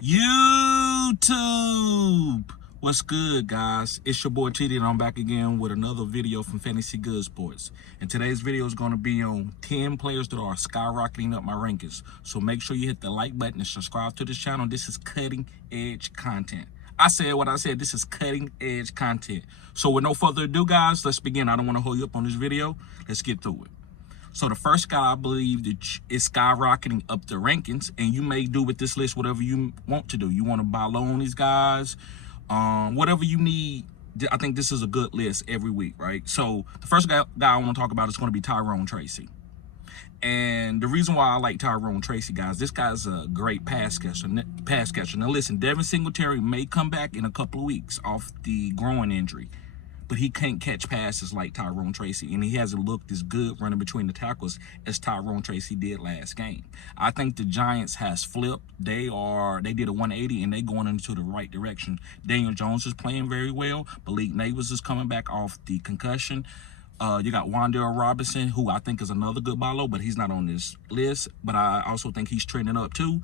YouTube, what's good, guys? It's your boy TD, and I'm back again with another video from Fantasy Good Sports. And today's video is going to be on 10 players that are skyrocketing up my rankings. So make sure you hit the like button and subscribe to this channel. This is cutting edge content. I said what I said. This is cutting edge content. So with no further ado, guys, let's begin. I don't want to hold you up on this video. Let's get through it. So the first guy I believe that is skyrocketing up the rankings, and you may do with this list whatever you want to do. You want to buy low on these guys, whatever you need. I think this is a good list every week, right? So the first guy I want to talk about is going to be Tyrone Tracy. And the reason why I like Tyrone Tracy, guys, this guy's a great pass catcher. Now listen, Devin Singletary may come back in a couple of weeks off the groin injury, but he can't catch passes like Tyrone Tracy, and he hasn't looked as good running between the tackles as Tyrone Tracy did last game. I think the Giants has flipped. They did a 180, and they going into the right direction. Daniel Jones is playing very well. Malik Neighbors is coming back off the concussion. You got Wan'Dale Robinson, who I think is another good buy low, but he's not on this list. But I also think he's trending up too.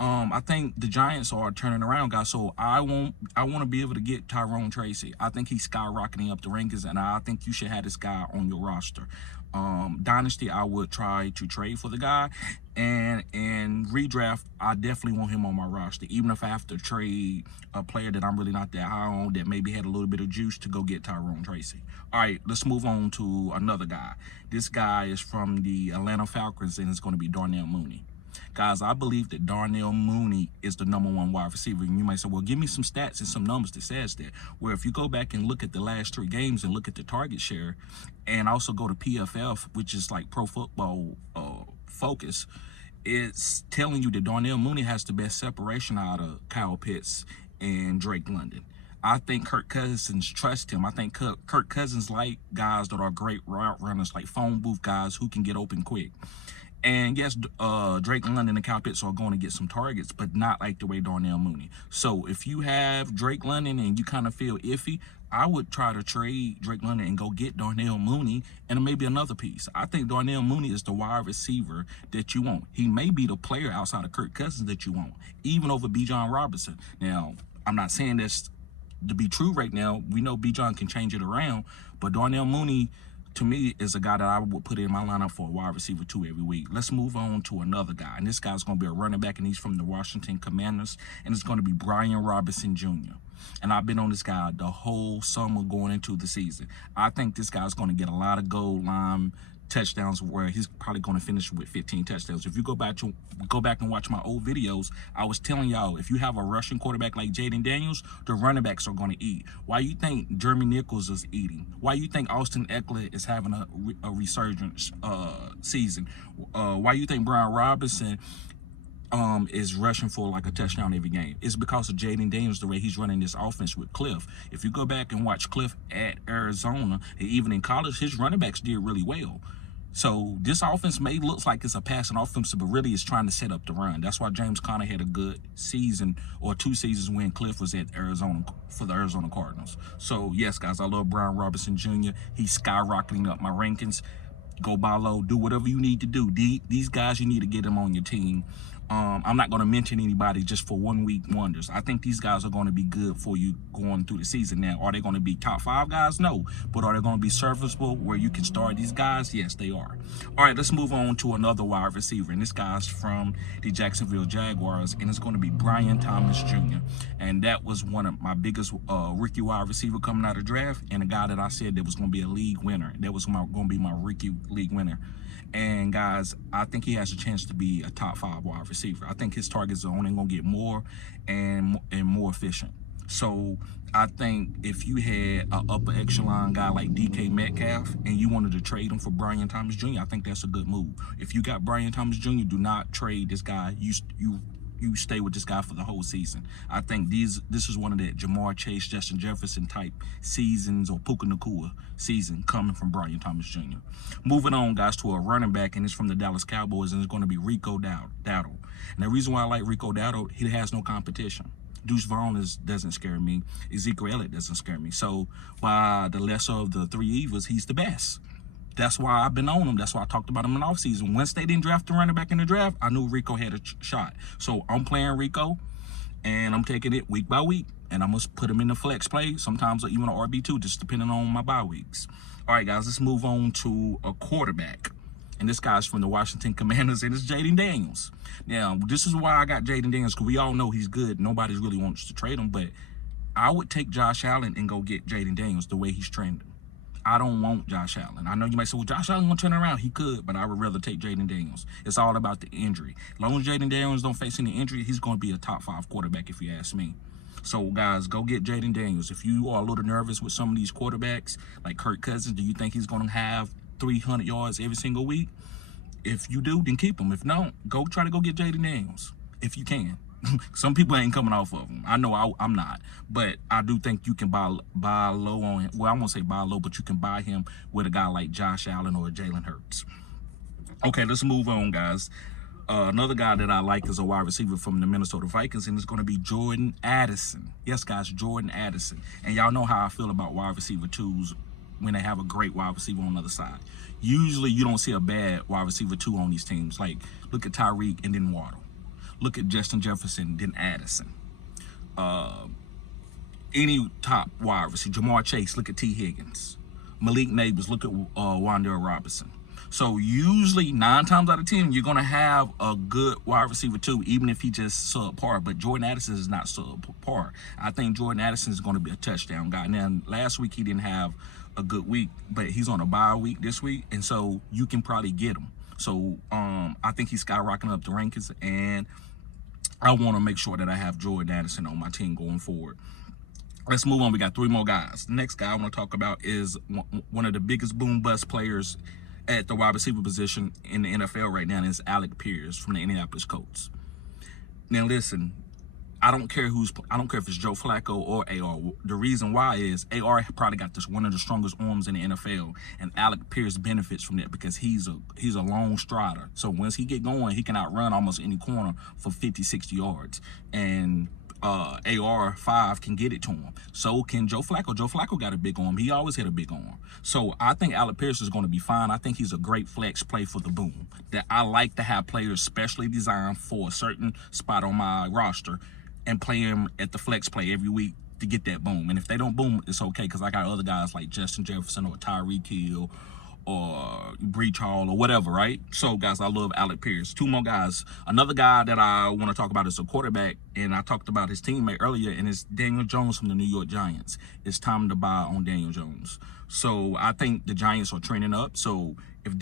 I think the Giants are turning around, guys. So I want to be able to get Tyrone Tracy. I think he's skyrocketing up the rankings, and I think you should have this guy on your roster. Dynasty, I would try to trade for the guy, and in redraft, I definitely want him on my roster, even if I have to trade a player that I'm really not that high on, that maybe had a little bit of juice to go get Tyrone Tracy. All right, let's move on to another guy. This guy is from the Atlanta Falcons, and it's going to be Darnell Mooney. Guys, I believe that Darnell Mooney is the #1 wide receiver. And you might say, well, give me some stats and some numbers that says that. Where if you go back and look at the last 3 games and look at the target share, and also go to PFF, which is like Pro Football Focus, it's telling you that Darnell Mooney has the best separation out of Kyle Pitts and Drake London. I think Kirk Cousins trusts him. I think Kirk Cousins like guys that are great route runners, like phone booth guys who can get open quick. And yes, Drake London and Kyle Pitts are going to get some targets, but not like the way Darnell Mooney. So if you have Drake London and you kind of feel iffy, I would try to trade Drake London and go get Darnell Mooney and maybe another piece. I think Darnell Mooney is the wide receiver that you want. He may be the player outside of Kirk Cousins that you want, even over Bijan Robinson. Now, I'm not saying this to be true right now. We know Bijan can change it around, but Darnell Mooney, to me, is a guy that I would put in my lineup for a wide receiver 2 every week. Let's move on to another guy. And this guy's going to be a running back, and he's from the Washington Commanders. And it's going to be Brian Robinson Jr. And I've been on this guy the whole summer going into the season. I think this guy's going to get a lot of goal line touchdowns, where he's probably going to finish with 15 touchdowns. If you go back and watch my old videos, I was telling y'all, if you have a rushing quarterback like Jaden Daniels, the running backs are going to eat. Why you think Jeremy Nichols is eating? Why you think Austin Eckler is having a resurgence season? Why you think Brian Robinson is rushing for like a touchdown every game? It's because of Jaden Daniels, the way he's running this offense with Cliff. If you go back and watch Cliff at Arizona, and even in college, his running backs did really well. So this offense may look like it's a passing offense, but really it's trying to set up the run. That's why James Conner had a good season, or 2 seasons, when Cliff was at Arizona for the Arizona Cardinals. So yes, guys, I love Brian Robinson Jr. He's skyrocketing up my rankings. Go buy low, do whatever you need to do. These guys, you need to get them on your team. I'm not going to mention anybody just for 1 week wonders. I think these guys are going to be good for you going through the season. Now, are they going to be top 5 guys? No. But are they going to be serviceable where you can start these guys? Yes, they are. All right, let's move on to another wide receiver. And this guy's from the Jacksonville Jaguars, and it's going to be Brian Thomas Jr. And that was one of my biggest rookie wide receiver coming out of draft, and a guy that I said that was going to be a league winner. That was going to be my rookie league winner. And guys, I think he has a chance to be a top 5 wide receiver. I think his targets are only going to get more and more efficient. So I think if you had an upper echelon guy like DK Metcalf and you wanted to trade him for Brian Thomas Jr., I think that's a good move. If you got Brian Thomas Jr., do not trade this guy. You stay with this guy for the whole season. I think this is one of the Jamar Chase, Justin Jefferson type seasons, or Puka Nacua season coming from Brian Thomas Jr. Moving on, guys, to a running back, and it's from the Dallas Cowboys, and it's going to be Rico Dowdle. And the reason why I like Rico Dowdle, he has no competition. Deuce Vaughn doesn't scare me. Ezekiel Elliott doesn't scare me. So by the lesser of the 3 evils, he's the best. That's why I've been on him. That's why I talked about him in the offseason. Once they didn't draft the running back in the draft, I knew Rico had a shot. So I'm playing Rico. and I'm taking it week by week, and I'm gonna put him in the flex play, sometimes even an RB2, just depending on my bye weeks. All right, guys, let's move on to a quarterback. And this guy's from the Washington Commanders, and it's Jaden Daniels. Now, this is why I got Jaden Daniels, because we all know he's good. Nobody really wants to trade him, but I would take Josh Allen and go get Jaden Daniels the way he's trending. I don't want Josh Allen. I know you might say, well, Josh Allen won't turn around. He could, but I would rather take Jaden Daniels. It's all about the injury. As long as Jaden Daniels don't face any injury, he's going to be a top 5 quarterback if you ask me. So, guys, go get Jaden Daniels. If you are a little nervous with some of these quarterbacks, like Kirk Cousins, do you think he's going to have 300 yards every single week? If you do, then keep him. If not, go try to go get Jaden Daniels, if you can. Some people ain't coming off of him. I know I'm not, but I do think you can buy low on him. Well, I won't say buy low, but you can buy him with a guy like Josh Allen or Jalen Hurts. Okay, let's move on, guys. Another guy that I like is a wide receiver from the Minnesota Vikings, and it's going to be Jordan Addison. Yes, guys, Jordan Addison. And y'all know how I feel about wide receiver 2s when they have a great wide receiver on the other side. Usually, you don't see a bad wide receiver 2 on these teams. Like, look at Tyreek and then Waddle. Look at Justin Jefferson, then Addison. Any top wide receiver, Jamar Chase, look at T. Higgins. Malik Neighbors, look at Wan'Dale Robinson. So usually 9 times out of 10, you're gonna have a good wide receiver 2, even if he just subpar. But Jordan Addison is not subpar. I think Jordan Addison is gonna be a touchdown guy. Now, last week he didn't have a good week, but he's on a bye week this week, and so you can probably get him. So I think he's skyrocketing up the rankings, and I want to make sure that I have Jordan Addison on my team going forward. Let's move on. We got 3 more guys. The next guy I want to talk about is one of the biggest boom bust players at the wide receiver position in the NFL right now, and it's Alec Pierce from the Indianapolis Colts. Now, listen, I don't care if it's Joe Flacco or AR. The reason why is AR probably got one of the strongest arms in the NFL, and Alec Pierce benefits from that because he's a long strider. So once he get going, he can outrun almost any corner for 50, 60 yards. And AR5 can get it to him. So can Joe Flacco. Joe Flacco got a big arm. He always had a big arm. So I think Alec Pierce is going to be fine. I think he's a great flex play for the boom. That I like to have players specially designed for a certain spot on my roster and play him at the flex play every week to get that boom. And if they don't boom, it's okay, because I got other guys like Justin Jefferson or Tyreek Hill or Breach Hall or whatever, right? So, guys, I love Alec Pierce. 2 more guys. Another guy that I want to talk about is a quarterback, and I talked about his teammate earlier, and it's Daniel Jones from the New York Giants. It's time to buy on Daniel Jones. So I think the Giants are trending up. So if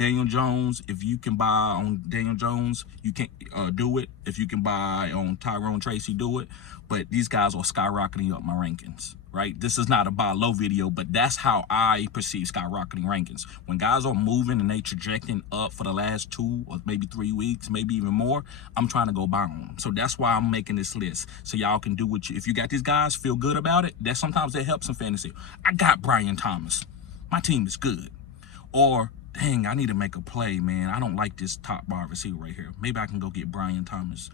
you can buy on Daniel Jones, you can do it. If you can buy on Tyrone Tracy, do it. But these guys are skyrocketing up my rankings, right? This is not a buy low video, but that's how I perceive skyrocketing rankings. When guys are moving and they trajecting up for the last 2 or maybe 3 weeks, maybe even more, I'm trying to go buy on them. So that's why I'm making this list. So y'all can do what if you got these guys, feel good about it. Sometimes that helps in fantasy. I got Brian Thomas. My team is good. Or, dang, I need to make a play, man. I don't like this top wide receiver right here. Maybe I can go get Brian Thomas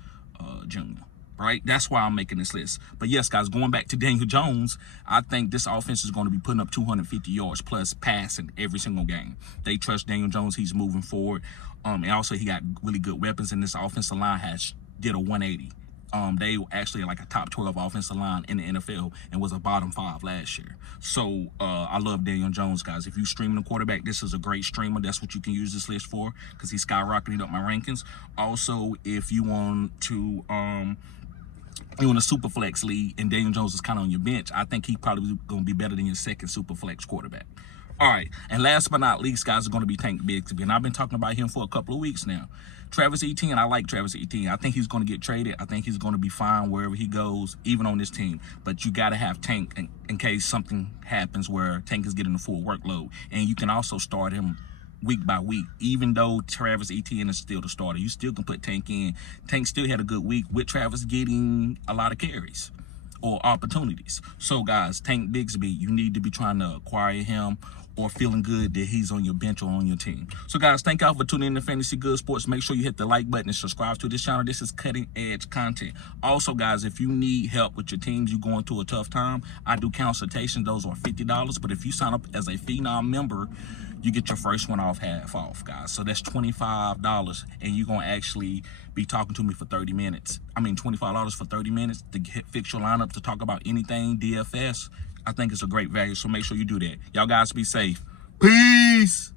Jr., right? That's why I'm making this list. But yes, guys, going back to Daniel Jones, I think this offense is going to be putting up 250 yards plus passing every single game. They trust Daniel Jones. He's moving forward. And also, he got really good weapons, and this offensive line did a 180. They actually like a top 12 offensive line in the NFL and was a bottom 5 last year. So I love Daniel Jones, guys. If you're streaming a quarterback, this is a great streamer. That's what you can use this list for, because he's skyrocketing up my rankings. Also, if you want to you're in a super flex league and Daniel Jones is kind of on your bench, I think he probably going to be better than your second super flex quarterback. All right, and last but not least, guys, is going to be Tank Bigsby, and I've been talking about him for a couple of weeks now. Travis Etienne, I like Travis Etienne. I think he's going to get traded. I think he's going to be fine wherever he goes, even on this team. But you got to have Tank in case something happens where Tank is getting a full workload. And you can also start him week by week. Even though Travis Etienne is still the starter, you still can put Tank in. Tank still had a good week with Travis getting a lot of carries or opportunities. So, guys, Tank Bigsby, you need to be trying to acquire him or feeling good that he's on your bench or on your team. So, guys, thank y'all for tuning in to Fantasy Good Sports. Make sure you hit the like button and subscribe to this channel. This is cutting-edge content. Also, guys, if you need help with your teams, you're going through a tough time, I do consultations. Those are $50. But if you sign up as a Phenom member, you get your first one off half off, guys. So that's $25, and you're gonna actually be talking to me for 30 minutes. I mean, $25 for 30 minutes to fix your lineup, to talk about anything DFS. I think it's a great value, so make sure you do that. Y'all guys be safe. Peace.